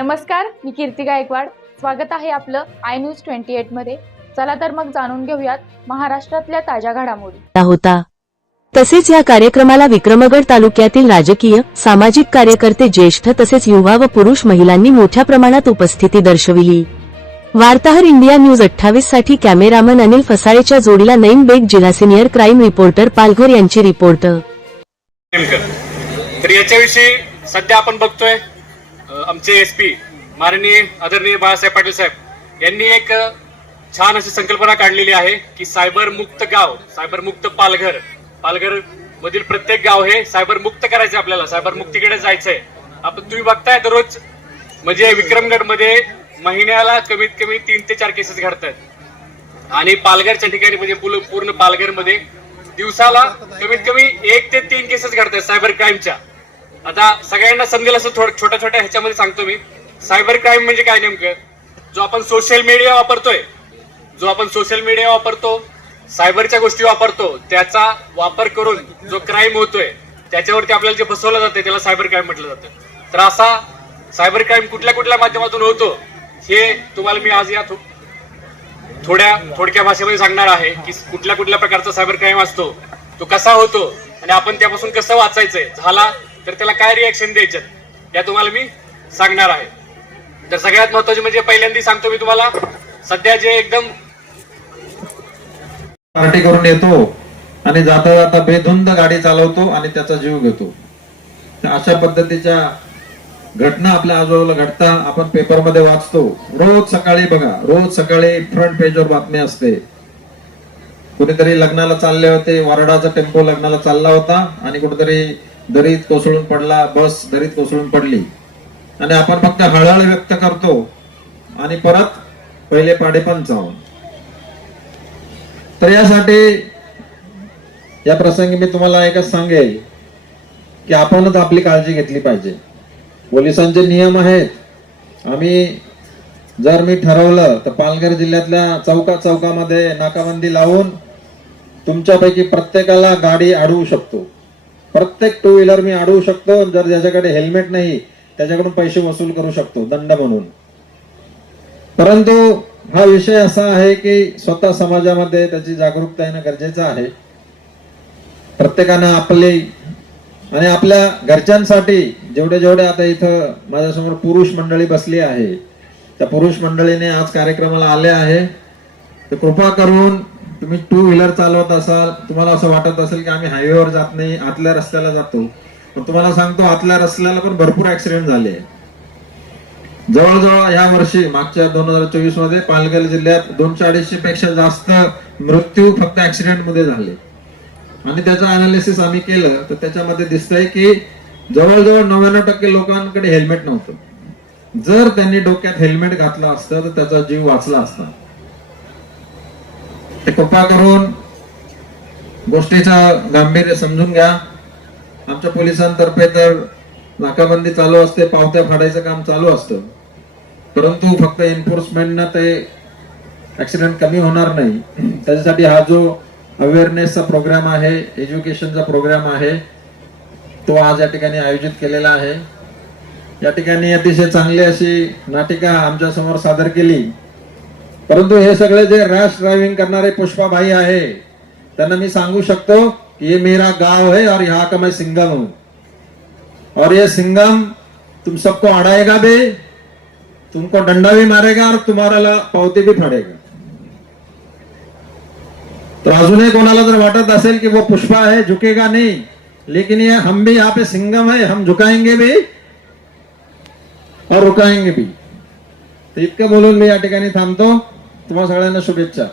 नमस्कार मी कीर्ती गायकवाड. स्वागत आहे आपलं आय न्यूज ट्वेंटी एटमध्ये. चला तर मग जाणून घेऊयात महाराष्ट्रातल्या ताज्या घडामोडी. होता. तसेच या कार्यक्रमाला विक्रमगड तालुक्यातील राजकीय सामाजिक कार्यकर्ते ज्येष्ठ तसेच युवा व पुरुष महिलांनी मोठ्या प्रमाणात उपस्थिती दर्शविली. वार्ताहर इंडिया न्यूज अठ्ठावीससाठी कॅमेरामन अनिल फसाळेच्या जोडीला नईम बेग जिल्हा सिनियर क्राईम रिपोर्टर पालघर यांची रिपोर्ट. नेमकं. तर याच्याविषयी सध्या आपण बघतोय आमचे एस पी माननीय आदरणीय बाळासाहेब पाटील साहेब यांनी एक छान अशी संकल्पना काढलेली आहे की सायबर मुक्त गाव सायबर मुक्त पालघर पालघर मधील प्रत्येक गाव हे सायबर मुक्त करायचे आपल्याला सायबर मुक्तीकडे जायचंय. आपण तुम्ही बघताय दररोज म्हणजे विक्रमगडमध्ये महिन्याला कमीत कमी तीन ते चार केसेस घडतात आणि पालघरच्या ठिकाणी म्हणजे पूर्ण- पालघरमध्ये दिवसाला कमीत कमी एक ते तीन केसेस घडतात सायबर क्राईमच्या आता सगळ्यांना समजेल असं थोडं छोट्या छोट्या ह्याच्यामध्ये सांगतो मी. सायबर क्राईम म्हणजे काय नेमकं? जो आपण सोशल मीडिया वापरतोय जो आपण सोशल मीडिया वापरतो सायबरच्या गोष्टी वापरतो त्याचा वापर करून जो क्राईम होतोय त्याच्यावरती आपल्याला जे फसवलं जाते त्याला सायबर क्राईम म्हटलं जातं. तर असा सायबर क्राईम कुठल्या कुठल्या माध्यमातून होतो हे तुम्हाला मी आज या थो- थोड्या थोडक्या भाषेमध्ये सांगणार आहे की कुठल्या कुठल्या प्रकारचा सायबर क्राईम असतो तो कसा होतो आणि आपण त्यापासून कसं वाचायचंय झाला तर त्याला काय रिॲक्शन द्यायच्यात? या तुम्हाला मी सांगणार आहे. तर सगळ्यात महत्त्वाचे म्हणजे पहिल्यांदा सांगतो मी तुम्हाला सध्या जे एकदम पार्टी करून येतो आणि जाता जाता बेधुंद गाडी चालवतो आणि त्याचा जीव घेतो. अशा पद्धतीच्या घटना आपल्या आजूबाजूला घडता आपण पेपरमध्ये वाचतो. रोज सकाळी बघा रोज सकाळी फ्रंट पेजवर बातमी असते. कुणीतरी लग्नाला चालले होते वरडाचा टेम्पो लग्नाला चालला होता आणि कुठेतरी दरीत कोसळून पडला बस दरीत कोसळून पडली. आणि आपण फक्त हळहळ व्यक्त करतो. आणि परत पहिले पाडे पण जाऊन. तर यासाठी या प्रसंगी मी तुम्हाला एकच सांगेल की आपणच आपली काळजी घेतली पाहिजे. पोलिसांचे नियम आहेत. आम्ही जर मी ठरवलं तर पालघर जिल्ह्यातल्या चौका चौकामध्ये नाकाबंदी लावून तुमच्यापैकी प्रत्येकाला गाडी अडवू शकतो. प्रत्येक टू व्हीलर मी अडवू शकतो जर ज्याच्याकडे हेल्मेट नाही त्याच्याकडून पैसे वसूल करू शकतो दंड म्हणून. परंतु हा विषय असा आहे की स्वतः समाजामध्ये त्याची जागरूकता येणं गरजेचं आहे. प्रत्येकानं आपली आणि आपल्या घरच्यांसाठी जेवढे जेवढे आता इथं माझ्यासमोर पुरुष मंडळी बसली आहे त्या पुरुष मंडळीने आज कार्यक्रमाला आले आहे. तर कृपा करून तुम्ही टू व्हीलर चालवत असाल तुम्हाला असं वाटत असेल की आम्ही हायवेवर जात नाही आतल्या रस्त्याला जातो. पण तुम्हाला सांगतो आतल्या रस्त्याला पण भरपूर ऍक्सिडेंट झाले जवळजवळ या वर्षी मागच्या दोन हजार चोवीसमध्ये पालघर जिल्ह्यात दोनशे अडीचशे पेक्षा जास्त मृत्यू फक्त ऍक्सिडेंटमध्ये झाले. आणि त्याचं अनालिसिस आम्ही केलं तर त्याच्यामध्ये दिसतंय की जवळजवळ नव्याण्णव टक्के लोकांकडे हेल्मेट नव्हतं. जर त्यांनी डोक्यात हेल्मेट घातलं असतं तर त्याचा जीव वाचला असता. ते कृपा करून गोष्टीचं गांभीर्य समजून घ्या. आमच्या पोलिसांतर्फे तर नाकाबंदी चालू असते पावत्या फाडायचं काम चालू असतं. परंतु फक्त एन्फोर्समेंटनं ते ऍक्सिडेंट कमी होणार नाही. त्याच्यासाठी हा जो अवेअरनेसचा प्रोग्राम आहे एज्युकेशनचा प्रोग्राम आहे तो आज या ठिकाणी आयोजित केलेला आहे. या ठिकाणी अतिशय चांगली अशी नाटिका आमच्यासमोर सादर केली. परंतु हे सगळे जे रॅश ड्रायव्हिंग करणारे पुष्पाभाई आहे त्यांना मी सांगू शकतो की ये मेरा गाव है और यहाँ का मैं सिंगम हूं. और ये सिंगम तुम सबको अड़ाएगा भी तुमको डंडा भी मारेगा और तुम्हारा पावती भी फाड़ेगा. तो अजूनही कोणाला जर वाटत असेल की वो पुष्पा है झुकेगा नाही लेकिन ये हम भी यहाँ पे सिंगम है हम झुकाएंगे भी और रुकाएंगे भी. तर इतकं बोलून मी या ठिकाणी थांबतो. तुम्हाला सगळ्यांना शुभेच्छा.